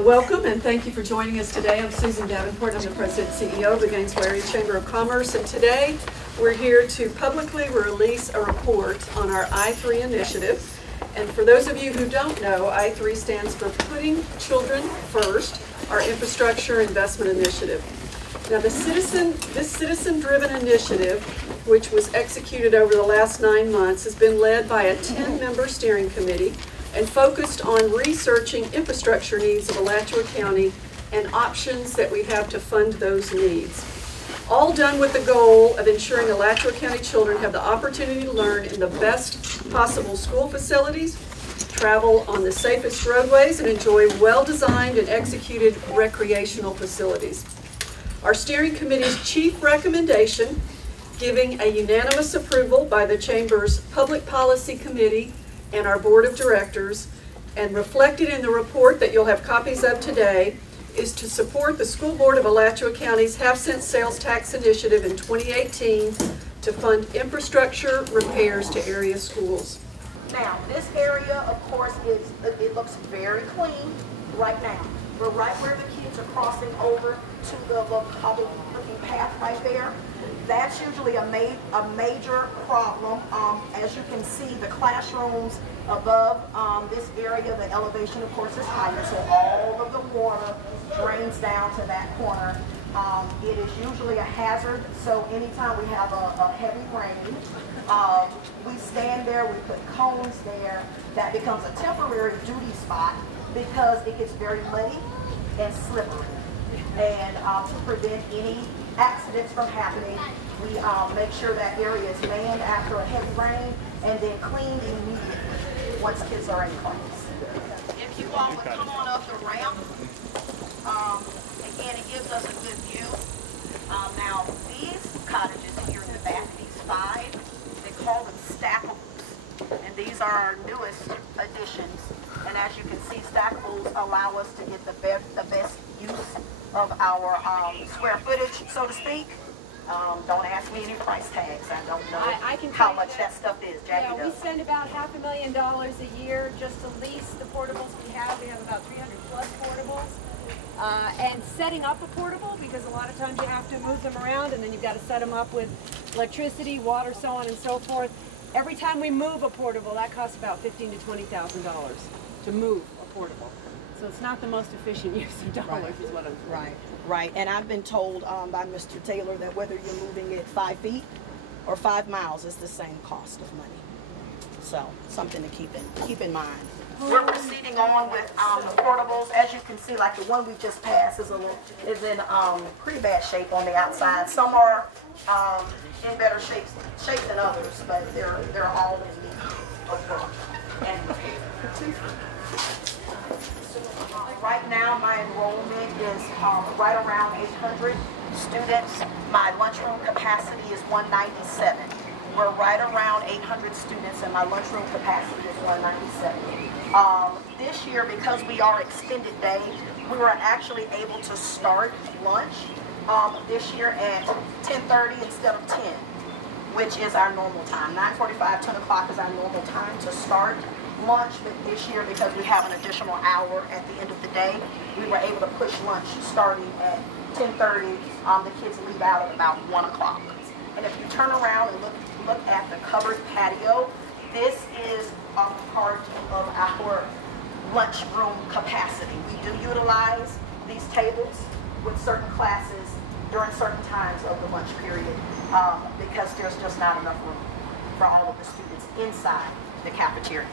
Welcome and thank you for joining us today. I'm Susan Davenport. I'm the President and CEO of the Gainesville Area Chamber of Commerce, and today we're here to publicly release a report on our I3 initiative. And for those of you who don't know, I3 stands for Putting Children First, our infrastructure investment initiative. Now this citizen-driven initiative, which was executed over the last 9 months, has been led by a 10-member steering committee and focused on researching infrastructure needs of Alachua County and options that we have to fund those needs. All done with the goal of ensuring Alachua County children have the opportunity to learn in the best possible school facilities, travel on the safest roadways, and enjoy well-designed and executed recreational facilities. Our steering committee's chief recommendation, giving a unanimous approval by the Chamber's Public Policy Committee and our Board of Directors, and reflected in the report that you'll have copies of today, is to support the School Board of Alachua County's half-cent sales tax initiative in 2018 to fund infrastructure repairs to area schools. Now, this area, of course, it looks very clean right now. We're right where the kids are crossing over to the cobble-looking path right there. That's usually a major problem. As you can see, the classrooms above this area, the elevation, of course, is higher, so all of the water drains down to that corner. It is usually a hazard, so anytime we have a heavy rain, we stand there, we put cones there. That becomes a temporary duty spot because it gets very muddy and slippery. And to prevent any accidents from happening, we make sure that area is manned after a heavy rain and then cleaned immediately once kids are in class. If you all would come on up the ramp, again, it gives us a good view. Now, these cottages here in the back, these 5, they call them stackables, and these are our newest additions. And as you can see, stackables allow us to get the best use of our square footage, so to speak. Don't ask me any price tags. I don't know how much that stuff is. Jackie does. We spend about $500,000 a year just to lease the portables we have. We have about 300 plus portables. And setting up a portable, because a lot of times you have to move them around and then you've got to set them up with electricity, water, so on and so forth. Every time we move a portable, that costs about $15,000 to $20,000 to move a portable. So it's not the most efficient use of dollars, is what I'm saying. Right. And I've been told by Mr. Taylor that whether you're moving it 5 feet or 5 miles, it's the same cost of money. So something to keep in mind. We're proceeding on with the portables. As you can see, like the one we just passed is in pretty bad shape on the outside. Some are in better shape than others, but they're all in need of work and repair. Right now, my enrollment is right around 800 students. My lunchroom capacity is 197. We're right around 800 students, and my lunchroom capacity is 197. This year, because we are extended day, we were actually able to start lunch this year at 10:30 instead of 10, which is our normal time. 9:45, 10 o'clock is our normal time to start lunch, but this year, because we have an additional hour at the end of the day, we were able to push lunch starting at 10:30. The kids leave out at about 1 o'clock. And if you turn around and look at the covered patio, this is a part of our lunchroom capacity. We do utilize these tables with certain classes during certain times of the lunch period because there's just not enough room for all of the students inside the cafeteria.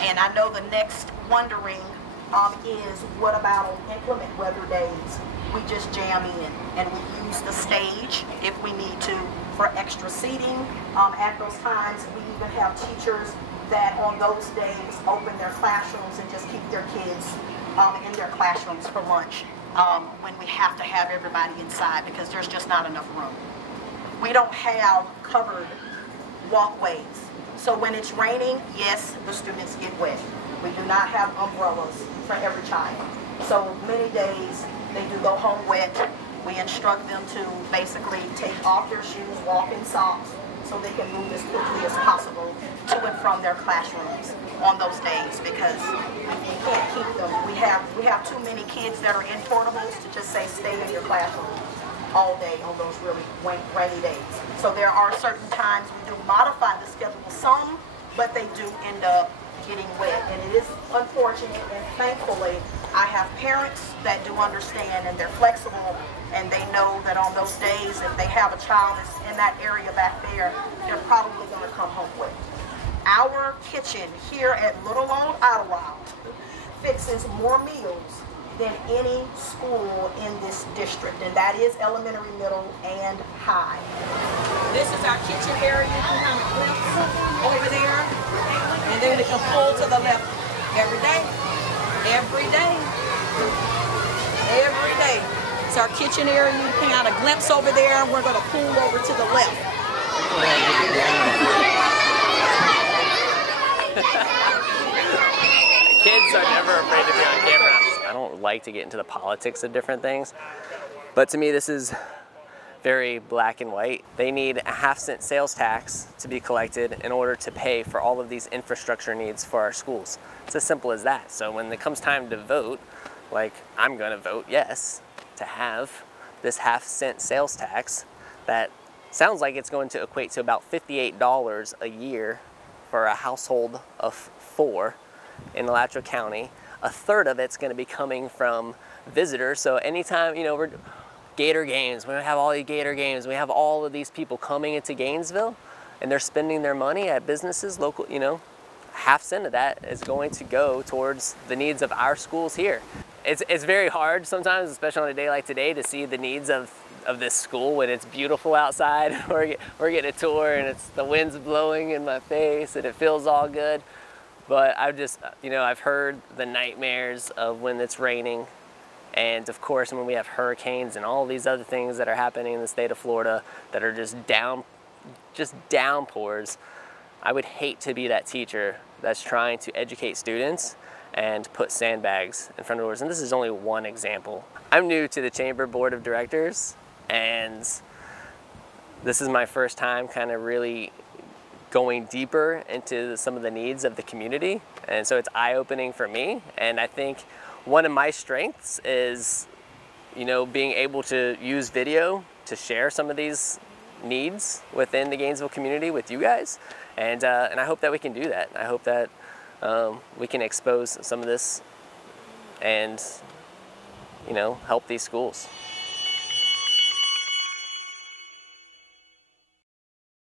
And I know the next wondering is, what about on inclement weather days? We just jam in and we use the stage if we need to for extra seating. At those times, we even have teachers that on those days open their classrooms and just keep their kids in their classrooms for lunch when we have to have everybody inside because there's just not enough room. We don't have covered walkways. So when it's raining, yes, the students get wet. We do not have umbrellas for every child. So many days they do go home wet. We instruct them to basically take off their shoes, walk in socks, so they can move as quickly as possible to and from their classrooms on those days, because you can't keep them. We have too many kids that are in portables to just say stay in your classroom all day on those really rainy days. So there are certain times we do modify the schedule some, but they do end up getting wet, and it is unfortunate, and thankfully I have parents that do understand, and they're flexible, and they know that on those days if they have a child that's in that area back there, they're probably going to come home wet. Our kitchen here at Little Old Idylwild fixes more meals than any school in this district, and that is elementary, middle, and high. This is our kitchen area. You can kind of glimpse over there, and then we can pull to the left every day, every day, every day. It's our kitchen area. You can kind of glimpse over there, and we're going to pull over to the left. Kids are never afraid to be on camera. I don't like to get into the politics of different things, but to me this is very black and white. They need a 1/2-cent sales tax to be collected in order to pay for all of these infrastructure needs for our schools. It's as simple as that. So when it comes time to vote, like I'm gonna vote yes to have this 1/2-cent sales tax that sounds like it's going to equate to about $58 a year for a household of 4 in Alachua County. A third of it's going to be coming from visitors. So anytime, you know, we're Gator games, we have all these Gator games, we have all of these people coming into Gainesville and they're spending their money at businesses, local, you know, 1/2 cent of that is going to go towards the needs of our schools here. It's very hard sometimes, especially on a day like today, to see the needs of this school when it's beautiful outside. We're getting a tour and the wind's blowing in my face and it feels all good. But I've just, you know, I've heard the nightmares of when it's raining, and of course when we have hurricanes and all these other things that are happening in the state of Florida that are just downpours. I would hate to be that teacher that's trying to educate students and put sandbags in front of doors. And this is only one example. I'm new to the Chamber Board of Directors, and this is my first time kind of really going deeper into some of the needs of the community. And so it's eye-opening for me. And I think one of my strengths is, you know, being able to use video to share some of these needs within the Gainesville community with you guys. And I hope that we can do that. I hope that we can expose some of this and, you know, help these schools.